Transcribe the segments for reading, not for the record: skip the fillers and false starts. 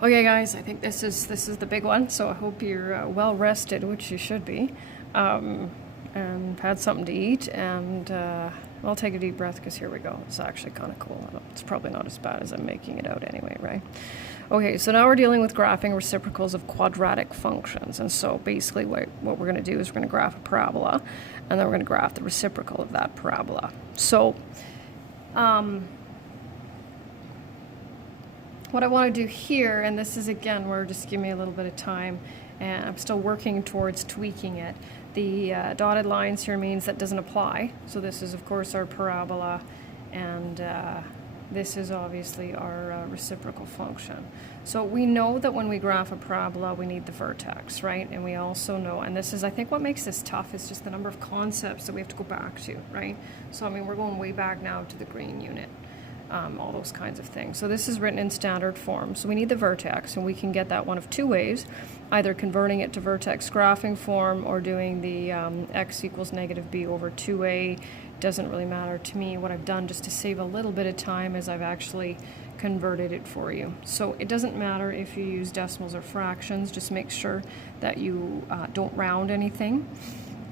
Okay guys, I think this is the big one, so I hope you're well rested, which you should be, and had something to eat, and I'll take a deep breath because here we go. It's actually kind of cool. It's probably not as bad as I'm making it out anyway, right? Okay, so now we're dealing with graphing reciprocals of quadratic functions, and so basically what we're going to do is we're going to graph a parabola, and then we're going to graph the reciprocal of that parabola. So what I want to do here, and this is again where just give me a little bit of time, and I'm still working towards tweaking it. The dotted lines here means that doesn't apply. So this is of course our parabola, and this is obviously our reciprocal function. So we know that when we graph a parabola we need the vertex, right? And we also know, and this is I think what makes this tough is just the number of concepts that we have to go back to, right? So I mean we're going way back now to the green unit. All those kinds of things. So this is written in standard form. So we need the vertex, and we can get that one of two ways, either converting it to vertex graphing form or doing the x equals negative b over 2a. Doesn't really matter to me. What I've done just to save a little bit of time is I've actually converted it for you. So it doesn't matter if you use decimals or fractions, just make sure that you don't round anything,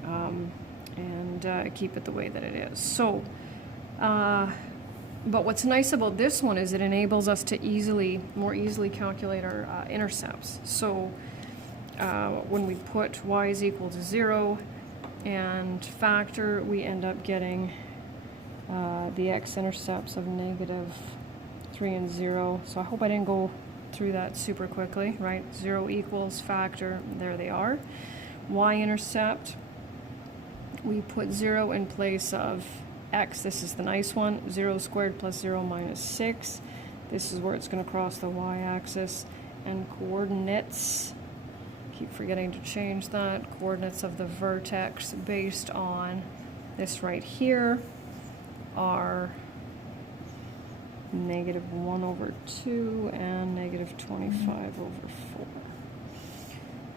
and keep it the way that it is. So but what's nice about this one is it enables us to more easily calculate our intercepts. So when we put y is equal to 0 and factor, we end up getting the x-intercepts of negative 3 and 0. So I hope I didn't go through that super quickly, right? 0 equals factor, there they are. Y-intercept, we put 0 in place of x, this is the nice one, 0 squared plus 0 minus 6. This is where it's going to cross the y-axis. And coordinates, keep forgetting to change that, coordinates of the vertex based on this right here are negative 1 over 2 and negative 25 over 4.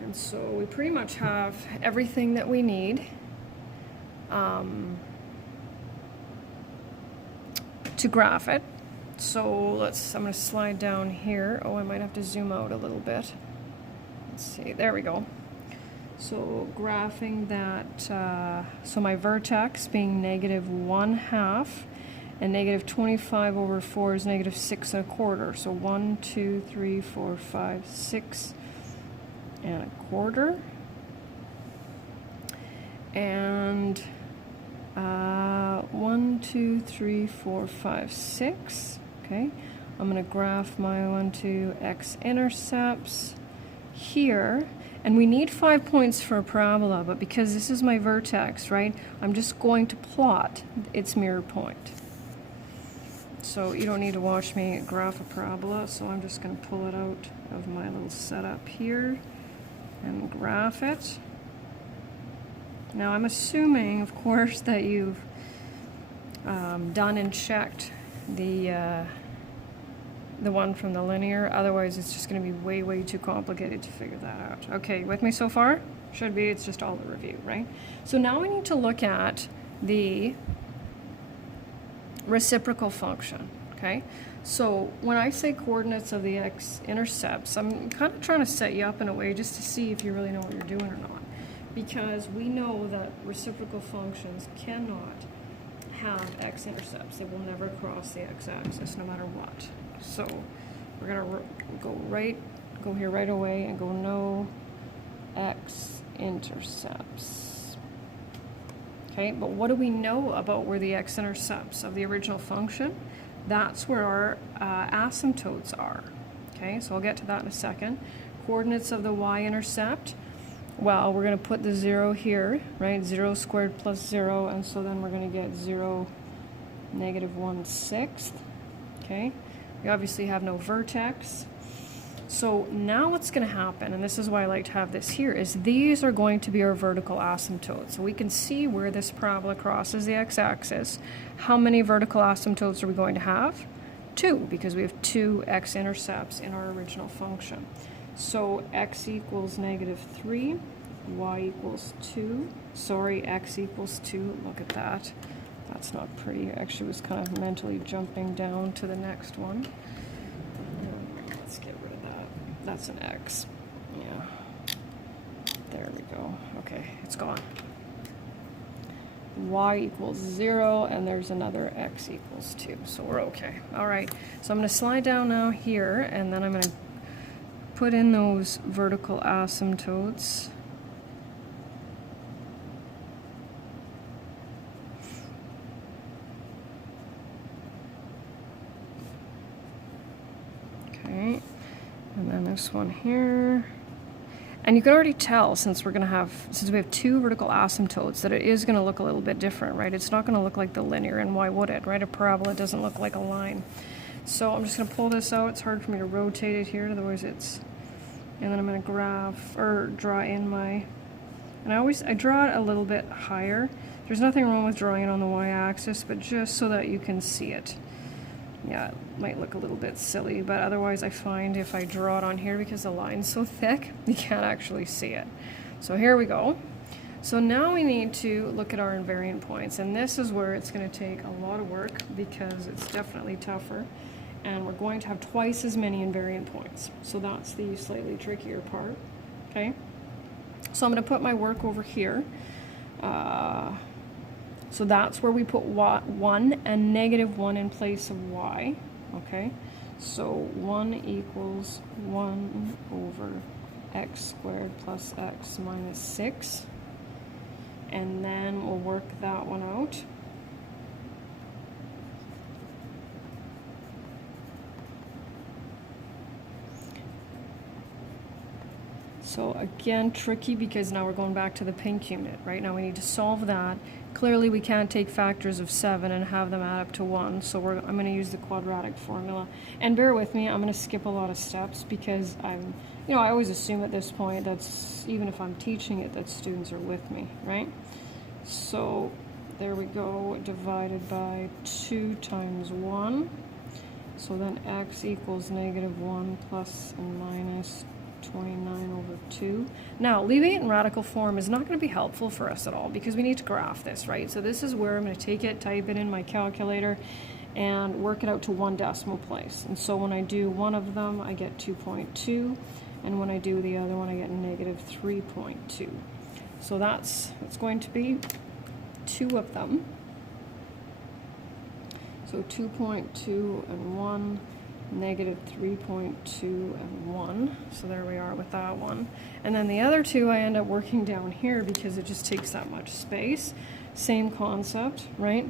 And so we pretty much have everything that we need to graph it. So I'm going to slide down here. Oh, I might have to zoom out a little bit. Let's see, there we go. So graphing that, so my vertex being negative 1/2, and negative 25 over 4 is negative 6 1/4. So 1, 2, 3, 4, 5, 6 1/4. And 1, 2, 3, 4, 5, 6. Okay, I'm going to graph my 1, 2 x-intercepts here, and we need 5 points for a parabola, but because this is my vertex, right, I'm just going to plot its mirror point. So you don't need to watch me graph a parabola, so I'm just going to pull it out of my little setup here and graph it. Now I'm assuming, of course, that you've done and checked the one from the linear. Otherwise, it's just going to be way, way too complicated to figure that out. Okay, with me so far? Should be. It's just all the review, right? So now we need to look at the reciprocal function. Okay, so when I say coordinates of the x-intercepts, I'm kind of trying to set you up in a way just to see if you really know what you're doing or not. Because we know that reciprocal functions cannot have x-intercepts. They will never cross the x-axis no matter what. So we're going to go here right away and go no x-intercepts. Okay, but what do we know about where the x-intercepts of the original function? That's where our asymptotes are. Okay, so I'll get to that in a second. Coordinates of the y-intercept. Well, we're going to put the 0 here, right? 0 squared plus 0, and so then we're going to get 0, negative 1/6. Okay, we obviously have no vertex. So now what's going to happen, and this is why I like to have this here, is these are going to be our vertical asymptotes. So we can see where this parabola crosses the x-axis. How many vertical asymptotes are we going to have? 2, because we have 2 x-intercepts in our original function. So x equals negative 3, y equals 2. Sorry, x equals 2. Look at that. That's not pretty. Actually, was kind of mentally jumping down to the next one. Let's get rid of that. that's an X. Yeah. There we go. Okay, it's gone. Y equals 0, and there's another X equals 2. So we're okay. All right. So I'm going to slide down now here, and then I'm going to put in those vertical asymptotes. Okay. And then this one here. And you can already tell, since we have two vertical asymptotes, that it is going to look a little bit different, right? It's not going to look like the linear, and why would it, right? A parabola doesn't look like a line. So I'm just going to pull this out. It's hard for me to rotate it here, otherwise it's... And then I'm going to draw in my... And I draw it a little bit higher. There's nothing wrong with drawing it on the y-axis, but just so that you can see it. Yeah, it might look a little bit silly, but otherwise I find if I draw it on here, because the line's so thick, you can't actually see it. So here we go. So now we need to look at our invariant points, and this is where it's going to take a lot of work because it's definitely tougher, and we're going to have twice as many invariant points. So that's the slightly trickier part, okay? So I'm going to put my work over here. So that's where we put 1 and -1 in place of y, okay? So 1 equals 1 over x squared plus x minus 6. And then we'll work that one out. So again, tricky because now we're going back to the pink unit, right? Now we need to solve that. Clearly we can't take factors of 7 and have them add up to 1, so I'm going to use the quadratic formula. And bear with me, I'm going to skip a lot of steps because I always assume at this point that's, even if I'm teaching it, that students are with me, right? So there we go, divided by 2 times 1. So then x equals -1 plus and minus 29 over 2. Now, leaving it in radical form is not going to be helpful for us at all because we need to graph this, right? So this is where I'm going to take it, type it in my calculator, and work it out to 1 decimal place. And so when I do one of them, I get 2.2, and when I do the other one, I get -3.2. So it's going to be 2 of them. So 2.2 and 1. -3.2 and 1, so there we are with that one. And then the other two I end up working down here because it just takes that much space. Same concept, right?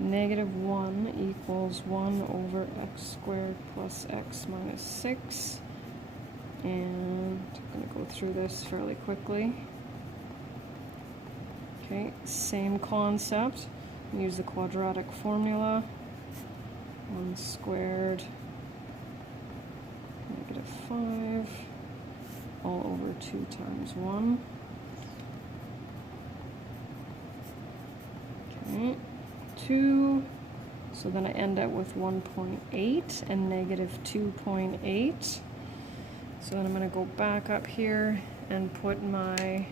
-1 equals 1 over x squared plus x minus 6. And I'm going to go through this fairly quickly. Okay, same concept. Use the quadratic formula. 1 squared -5 all over 2 times 1. Okay, 2. So then I end up with 1.8 and -2.8. So then I'm going to go back up here and put my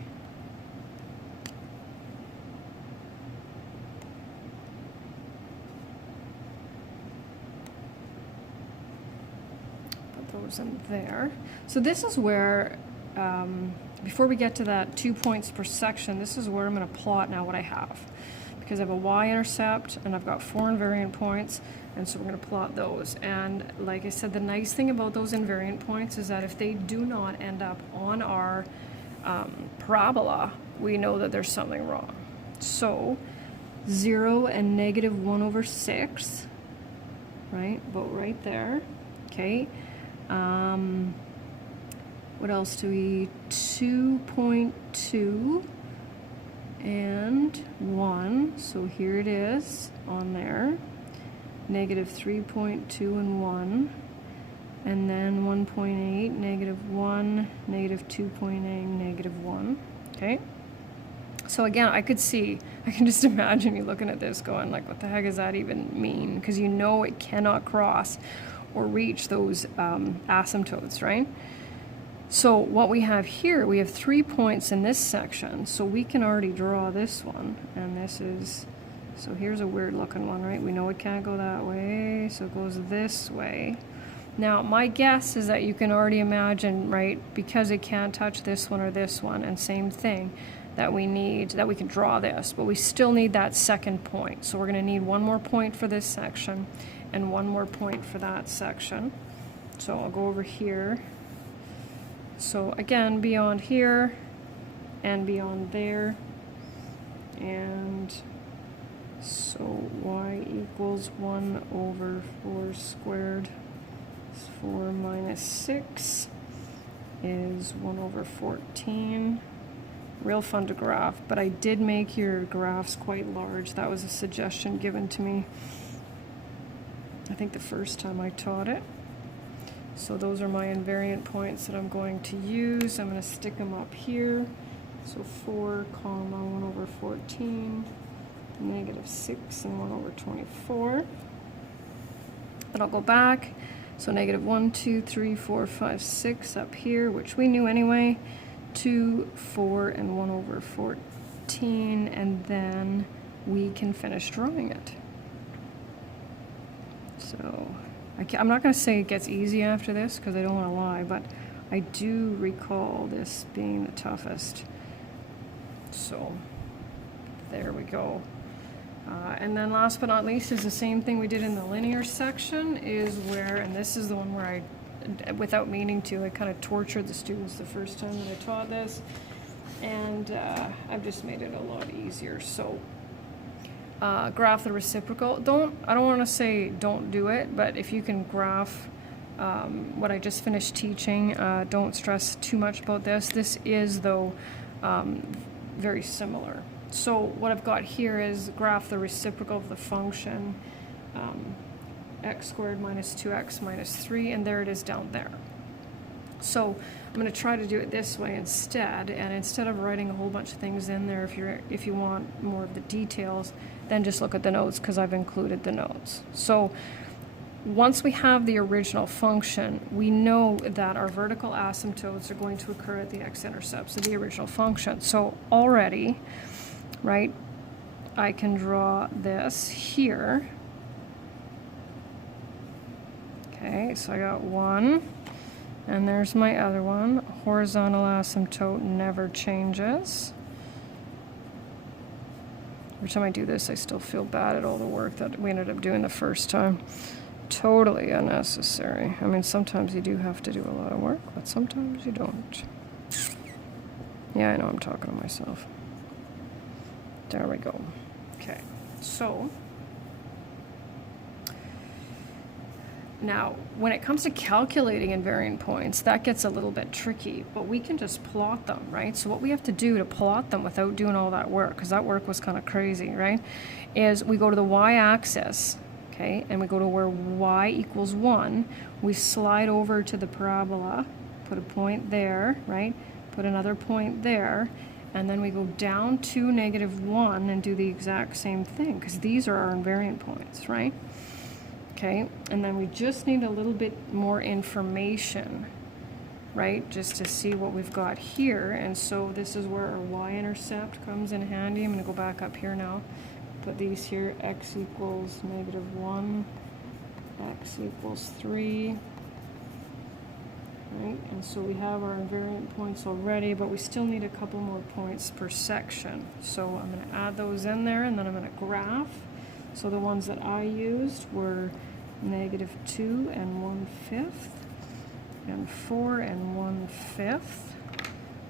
those in there. So this is where, before we get to that 2 points per section, this is where I'm going to plot now what I have. Because I have a y-intercept and I've got 4 invariant points, and so we're going to plot those. And like I said, the nice thing about those invariant points is that if they do not end up on our parabola, we know that there's something wrong. So 0 and -1 over 6, right? About right there. Okay. What else do we? 2.2 and 1. So here it is on there. -3.2 and 1. And then 1.8, -1, -2.8, -1. Okay. So again, I can just imagine you looking at this going like, what the heck does that even mean? Because you know it cannot cross or reach those asymptotes, right? So what we have here, we have 3 points in this section, so we can already draw this one, and this is, so here's a weird looking one, right? We know it can't go that way, so it goes this way. Now, my guess is that you can already imagine, right, because it can't touch this one or this one, and same thing, that we can draw this, but we still need that second point. So we're going to need one more point for this section and one more point for that section. So I'll go over here. So again, beyond here and beyond there. And so y equals 1 over 4 squared. 4 minus 6 is 1 over 14. Real fun to graph, but I did make your graphs quite large. That was a suggestion given to me, I think the first time I taught it. So those are my invariant points that I'm going to use. I'm going to stick them up here. So 4 comma 1 over 14, negative 6 and 1 over 24. Then I'll go back. So negative 1, 2, 3, 4, 5, 6 up here, which we knew anyway. 2, 4, and 1 over 14, and then we can finish drawing it. So I'm not going to say it gets easy after this because I don't want to lie, but I do recall this being the toughest. So there we go. And then last but not least is the same thing we did in the linear section, is where, and this is the one where I, without meaning to, I kind of tortured the students the first time that I taught this, and I've just made it a lot easier. So graph the reciprocal. I don't want to say don't do it, but if you can graph what I just finished teaching, don't stress too much about this. This is, though, very similar. So what I've got here is graph the reciprocal of the function x squared minus 2x minus 3, and there it is down there. So I'm going to try to do it this way instead, and instead of writing a whole bunch of things in there, if you want more of the details, then just look at the notes because I've included the notes. So once we have the original function, we know that our vertical asymptotes are going to occur at the x-intercepts of the original function. So already, right, I can draw this here. Okay, so I got one, and there's my other one. Horizontal asymptote never changes. Every time I do this, I still feel bad at all the work that we ended up doing the first time. Totally unnecessary. I mean, sometimes you do have to do a lot of work, but sometimes you don't. Yeah, I know I'm talking to myself. There we go. Okay, so now when it comes to calculating invariant points, that gets a little bit tricky, but we can just plot them, right? So what we have to do to plot them without doing all that work, because that work was kind of crazy, right, is we go to the y-axis, okay, and we go to where y equals 1. We slide over to the parabola, put a point there, right, put another point there, and then we go down to -1 and do the exact same thing, because these are our invariant points, right? Okay, and then we just need a little bit more information, right, just to see what we've got here. And so this is where our y-intercept comes in handy. I'm going to go back up here now, put these here, x equals -1, x equals 3, right? And so we have our invariant points already, but we still need a couple more points per section. So I'm going to add those in there, and then I'm going to graph. So the ones that I used were -2 and 1/5, and 4 and 1/5.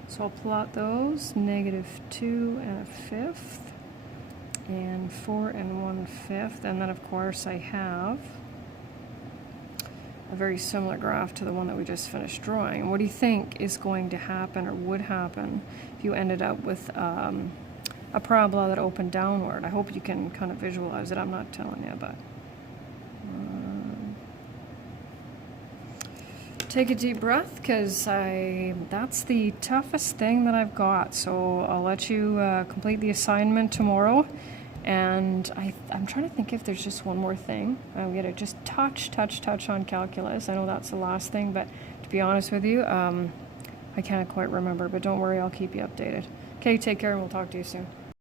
So I'll plot those, -2 and 1/5, and 4 and 1/5, and then of course I have a very similar graph to the one that we just finished drawing. What do you think is going to happen, or would happen, if you ended up with a parabola that opened downward? I hope you can kind of visualize it. I'm not telling you, but take a deep breath, because that's the toughest thing that I've got. So I'll let you complete the assignment tomorrow. And I'm trying to think if there's just one more thing. I'm going to just touch on calculus. I know that's the last thing, but to be honest with you, I can't quite remember. But don't worry, I'll keep you updated. Okay, take care, and we'll talk to you soon.